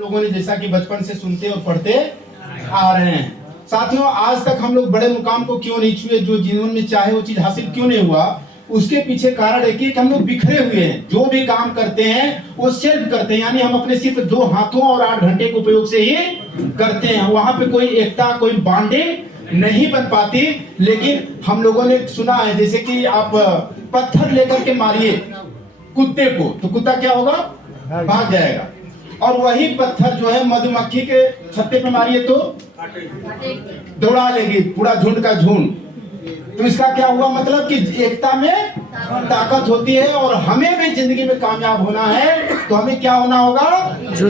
लोगों ने जैसा कि बचपन से सुनते और पढ़ते आ रहे हैं। साथियों, आज तक हम लोग बड़े मुकाम को क्यों नहीं छुए, जो जीवन में चाहे वो चीज हासिल क्यों नहीं हुआ, उसके पीछे कारण एक ही कि हम लोग बिखरे हुए हैं। जो भी काम करते हैं वो सेल्फ करते हैं, यानी हम अपने सिर्फ 2 हाथों और 8 घंटे के उपयोग से ही करते हैं। वहां पे कोई एकता, कोई बॉन्डिंग नहीं बन पाती। लेकिन हम लोगों ने सुना है, जैसे कि आप पत्थर लेकर के मारिए कुत्ते को, तो कुत्ता क्या होगा? भाग जाएगा। और वही पत्थर जो है मधुमक्खी के छत्ते पे मारिए तो दौड़ा लेगी पूरा झुंड का झुंड। तो इसका क्या हुआ? मतलब कि एकता में ताकत होती है। और हमें भी जिंदगी में कामयाब होना है तो हमें क्या होना होगा?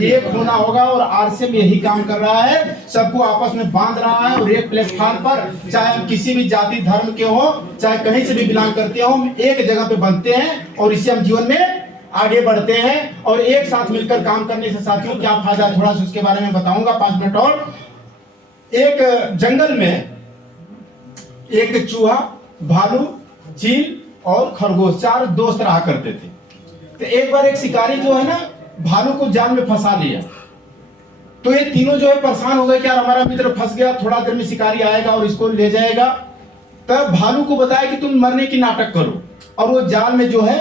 एक होना होगा। और आरसीएम यही काम कर रहा है, सबको आपस में बांध रहा है। और एक प्लेटफॉर्म पर, चाहे हम किसी भी जाति धर्म के हो, चाहे कहीं से भी बिलोंग करते हो, हम एक जगह पे बनते हैं और इससे हम जीवन में आगे बढ़ते हैं। और एक साथ मिलकर काम करने से साथियों क्या फायदा है, थोड़ा सा उसके बारे में बताऊंगा 5 मिनट और। एक जंगल में एक चूहा, भालू, चील और खरगोश 4 दोस्त रहा करते थे। तो एक बार एक शिकारी जो है ना, भालू को जाल में फंसा लिया। तो ये तीनों जो है परेशान हो गए कि यार हमारा मित्र फंस गया, थोड़ा देर में शिकारी आएगा और इसको ले जाएगा। तब भालू को बताया कि तुम मरने की नाटक करो। और वो जाल में जो है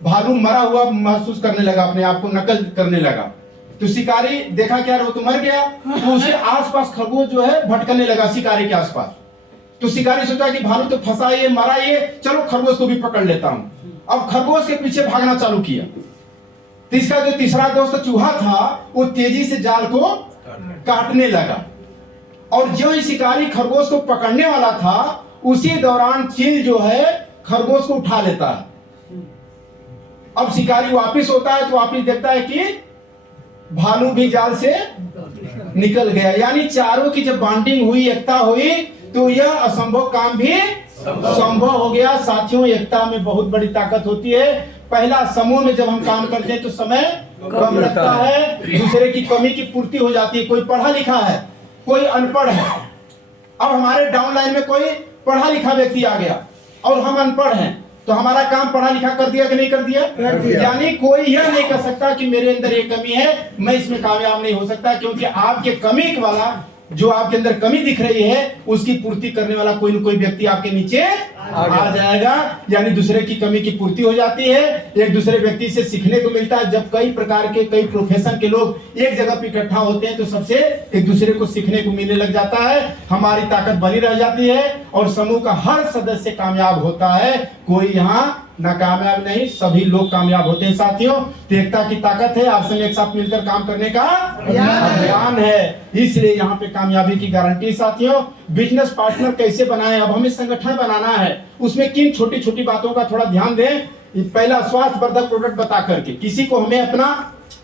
भालू मरा हुआ महसूस करने लगा, अपने आप को नकल करने लगा। तो शिकारी देखा क्या वो तो मर गया। तो उसे आसपास खरगोश जो है भटकने लगा शिकारी के आसपास। तो शिकारी सोचा कि भालू तो फंसा ये, मरा ये, चलो खरगोश को भी पकड़ लेता हूं। अब खरगोश के पीछे भागना चालू किया। तो इसका जो तीसरा दोस्त चूहा था वो तेजी से जाल को काटने लगा। और जो ही शिकारी खरगोश को पकड़ने वाला था, उसी दौरान चील जो है खरगोश को उठा लेता है। अब शिकारी वापिस होता है तो वापिस देखता है कि भालू भी जाल से निकल गया। यानी चारों की जब बॉन्डिंग हुई, एकता हुई, तो यह असंभव काम भी संभव हो गया। साथियों, एकता में बहुत बड़ी ताकत होती है। पहला, समूह में जब हम काम करते हैं तो समय कम लगता है, दूसरे की कमी की पूर्ति हो जाती है। कोई पढ़ा लिखा है, कोई अनपढ़ है। अब हमारे डाउनलाइन में कोई पढ़ा लिखा व्यक्ति आ गया और हम अनपढ़ हैं, तो हमारा काम पढ़ा लिखा कर दिया कि नहीं कर दिया? यानी कोई यह नहीं कर सकता कि मेरे अंदर ये कमी है, मैं इसमें कामयाब नहीं हो सकता। क्योंकि आपके कमी वाला, जो आपके अंदर कमी दिख रही है, उसकी पूर्ति करने वाला कोई न कोई व्यक्ति आपके नीचे आ जाएगा। यानी दूसरे की कमी की पूर्ति हो जाती है। एक दूसरे व्यक्ति से सीखने को मिलता है। जब कई प्रकार के, कई प्रोफेशन के लोग एक जगह पे इकट्ठा होते हैं तो सबसे एक दूसरे को सीखने को मिलने लग जाता है। हमारी ताकत बनी रह जाती है और समूह का हर सदस्य कामयाब होता है। कोई यहाँ नाकामयाब नहीं, सभी लोग कामयाब होते हैं। साथियों, एकता की ताकत है। आप सब एक साथ मिलकर काम करने का अभियान है, इसलिए यहाँ पे कामयाबी की गारंटी। साथियों, बिजनेस पार्टनर कैसे बनाएं? अब हमें संगठन बनाना है, उसमें किन छोटी छोटी बातों का थोड़ा ध्यान दें। पहला, स्वास्थ्यवर्धक प्रोडक्ट बता करके किसी को हमें अपना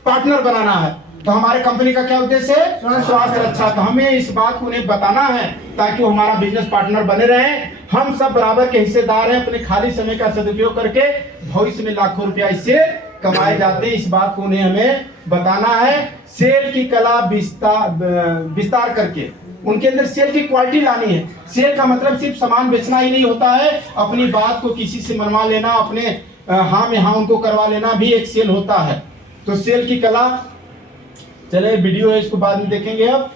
पार्टनर बनाना है। तो हमारे कंपनी का क्या उद्देश्य है? स्वास्थ्य रक्षा। तो हमें इस बात को उन्हें बताना है ताकि वो हमारा बिजनेस पार्टनर बने रहे। हम सब बराबर के हिस्सेदार हैं। अपने खाली समय का सदुपयोग करके भविष्य में लाखों रुपया इससे कमाए जाते हैं। इस बात को उन्हें हमें बताना है। सेल की कला विस्तार करके उनके अंदर सेल की क्वालिटी लानी है। सेल का मतलब सिर्फ सामान बेचना ही नहीं होता है। अपनी बात को किसी से मनवा लेना, अपने हाँ में हाँ उनको करवा लेना भी एक सेल होता है। तो सेल की कला, चले वीडियो है इसको बाद में देखेंगे। अब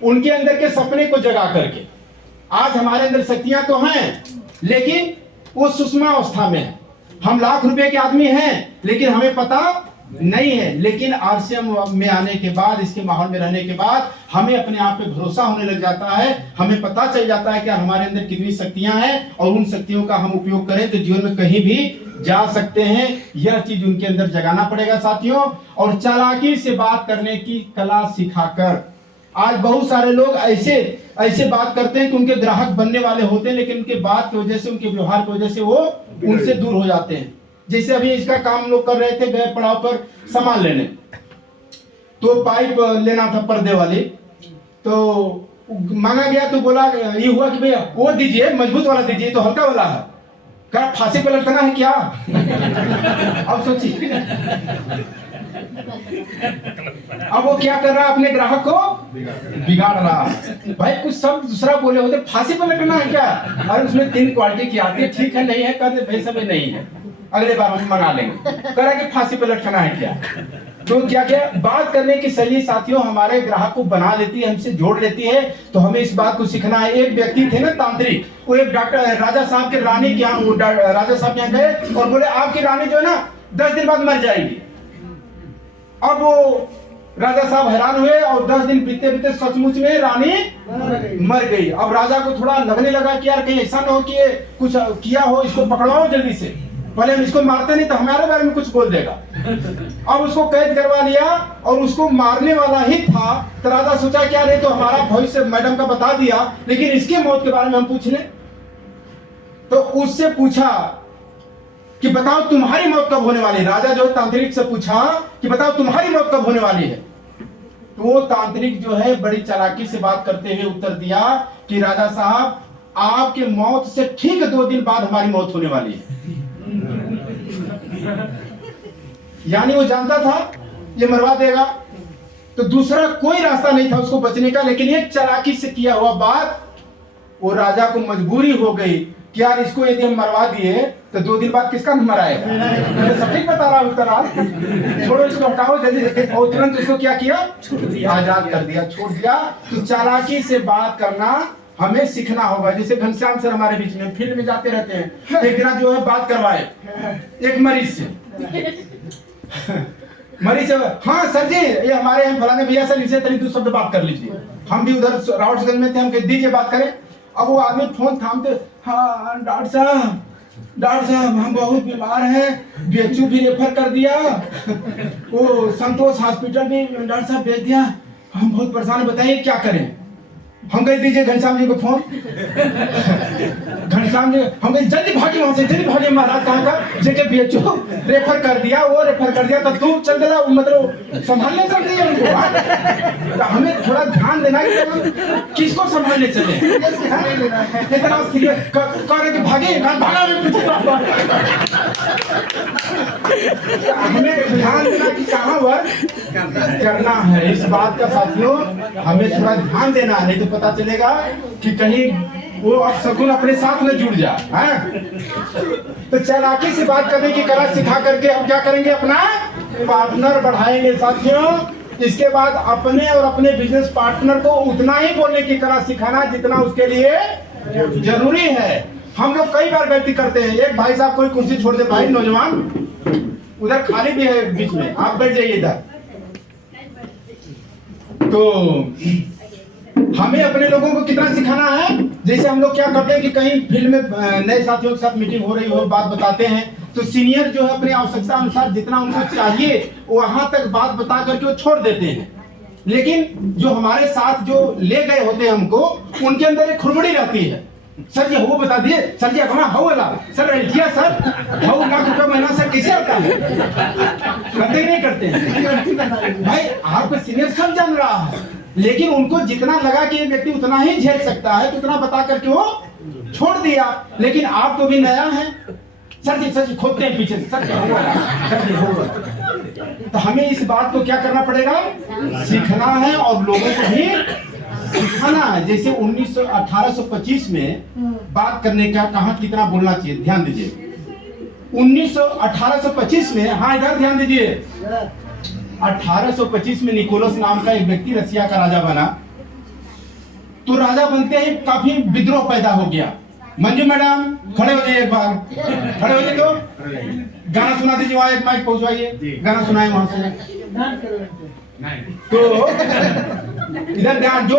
उनके अंदर के सपने को जगा करके, आज हमारे अंदर शक्तियां तो हैं लेकिन वो सुषमा अवस्था में है। हम लाख रुपए के आदमी हैं लेकिन हमें पता नहीं है। लेकिन आरसीएम में आने के बाद, इसके माहौल में रहने के बाद हमें अपने आप पे भरोसा होने लग जाता है। हमें पता चल जाता है कि हमारे अंदर कितनी शक्तियां हैं और उन शक्तियों का हम उपयोग करें तो जीवन में कहीं भी जा सकते हैं। यह चीज उनके अंदर जगाना पड़ेगा साथियों। और चालाकी से बात करने की कला सिखाकर, आज बहुत सारे लोग ऐसे बात करते हैं कि उनके ग्राहक बनने वाले होते हैं, लेकिन उनके बात की वजह से, उनके व्यवहार की वजह से वो उनसे दूर हो जाते हैं। जैसे अभी इसका काम लोग कर रहे थे, गए पड़ाव पर सामान लेने, तो पाइप लेना था पर्दे वाली, तो मांगा गया तो बोला ये हुआ कि भैया वो दीजिए, मजबूत वाला दीजिए, तो हल्का वाला है। क्या फांसी पे लटकना है क्या? अब सोचिए, अब वो क्या कर रहा है? अपने ग्राहक को बिगाड़ रहा। भाई कुछ सब दूसरा बोले होते, फांसी पे लटकना है क्या? अरे उसमें 3 क्वालिटी की आती है, ठीक है नहीं है कर दे भाई, सब नहीं है, अगले बार हम मंगा लेंगे। कह रहा कि फांसी पे लटकना है क्या? तो क्या क्या बात करने की शैली साथियों हमारे ग्राहक को बना लेती है, हमसे जोड़ लेती है। तो हमें इस बात को सीखना है। एक व्यक्ति थे ना तांत्रिक, वो एक डॉक्टर राजा साहब के रानी के यहाँ, राजा साहब यहाँ गए और बोले आपकी रानी जो है ना 10 दिन बाद मर जाएगी। अब वो राजा साहब हैरान हुए और 10 दिन बीते बीते सचमुच में रानी मर गई। अब राजा को थोड़ा लगने लगा कि यार कहीं ऐसा ना हो कि कुछ किया हो, इसको पकड़वाओ जल्दी से, पहले हम इसको मारते नहीं तो हमारे बारे में कुछ बोल देगा। अब उसको कैद करवा लिया और उसको मारने वाला ही था। तो राजा सोचा क्या रे तो हमारा भविष्य मैडम का बता दिया, लेकिन इसके मौत के बारे में हम पूछ लें। तो उससे पूछा कि बताओ तुम्हारी मौत कब होने वाली है। राजा जो है तांत्रिक से पूछा कि बताओ तुम्हारी मौत कब होने वाली है। तो वो तांत्रिक जो है बड़ी चालाकी से बात करते हुए उत्तर दिया कि राजा साहब आपके मौत से ठीक 2 दिन बाद हमारी मौत होने वाली है। यानी वो जानता था ये मरवा देगा, तो दूसरा कोई रास्ता नहीं था उसको बचने का। लेकिन एक चालाकी से किया हुआ बात, वो राजा को मजबूरी हो गई कि यार इसको यदि हम मरवा दिए तो 2 दिन बाद किसका नंबर आएगा। मैं सटीक बता रहा हूं उत्तर, छोड़ो इसको, हटाओ जल्दी। और तुरंत उसको क्या किया, आजाद कर दिया, छोड़ दिया। तो चालाकी से बात करना हमें सीखना होगा। जैसे घनश्याम सर हमारे बीच में फील्ड में जाते रहते हैं, एक दिन जो है बात करवाए एक मरीज से। मरीज से हाँ सर जी ये हमारे यहाँ फलाने भैया सर इनसे तरीके शब्द बात कर लीजिए। हम भी उधर रावटगंज में थे, हम कह दीजिए बात करें। अब वो आदमी फोन थामते, हाँ डॉक्टर साहब हम बहुत बीमार हैं, बीएचयू भी रेफर कर दिया, वो संतोष हॉस्पिटल भी डॉक्टर साहब भेज दिया, हम बहुत परेशान हैं, बताइए क्या करें। हम कह दीजिए घनश्याम जी को फोन। घनश्याम जी हम कहे जल्दी भागी वहां से, जल्दी भागी। महाराज कहाँ था, जेके बीएचयू रेफर कर दिया, वो रेफर कर दिया, तब तू चल देना, मतलब संभालने चल रही है उनको। तो हमें थोड़ा ध्यान देना कि हम किसको संभालने चले। इतना सीरियस कह रहे कि भागे भागा, हमें ध्यान देना कि कहाँ वर्क करना है। इस बात का साथियों हमें थोड़ा ध्यान देना, नहीं तो पता चलेगा कि कहीं वो अपशकुन अपने साथ में जुड़ जाए। तो चालाकी से बात करने की कला सिखा करके हम क्या करेंगे, अपना पार्टनर बढ़ाएंगे साथियों। इसके बाद अपने और अपने बिजनेस पार्टनर को उतना ही बोलने की कला सिखाना जितना उसके लिए जरूरी है। हम लोग कई बार गलती करते हैं। एक भाई साहब कोई कुर्सी छोड़ दे, भाई नौजवान उधर खाली भी है बीच में, आप बैठ जाइए इधर। तो हमें अपने लोगों को कितना सिखाना है। जैसे हम लोग क्या करते हैं कि कहीं फील्ड में नए साथियों के साथ मीटिंग हो रही हो, बात बताते हैं, तो सीनियर जो है अपनी आवश्यकता अनुसार जितना उनको चाहिए वहां तक बात बता करके वो छोड़ देते हैं। लेकिन जो हमारे साथ जो ले गए होते हैं हमको, उनके अंदर एक खुरबड़ी रहती है। सर जी वो बता दिए, सर जी अपना हो वाला सर एलटीआर सर हो ₹1,00,000 महीना सर कैसे आता है, करते नहीं करते भाई। आपका सीनियर सब जान रहा है, लेकिन उनको जितना लगा कि ये व्यक्ति उतना ही झेल सकता है तो उतना बता करके वो छोड़ दिया। लेकिन आप तो भी नया है, सर जी खोदते हैं पीछे, सर जी हो। तो हमें इस बात को क्या करना पड़ेगा, सीखना है और लोगों को भी सिखाना है। जैसे 1825 में बात करने का कहा कितना बोलना चाहिए, ध्यान दीजिए। 1825 में, हाँ इधर ध्यान दीजिए, 1825 में निकोलस नाम का एक व्यक्ति रसिया का राजा बना। तो राजा बनते ही काफी विद्रोह पैदा हो गया। मंजू मैडम खड़े हो जाइए, एक बार खड़े हो जाइए। तो गाना सुना दीजिए, वहां एक माइक पहुंचवाइए, गाना सुनाए वहां से। तो इधर ध्यान जो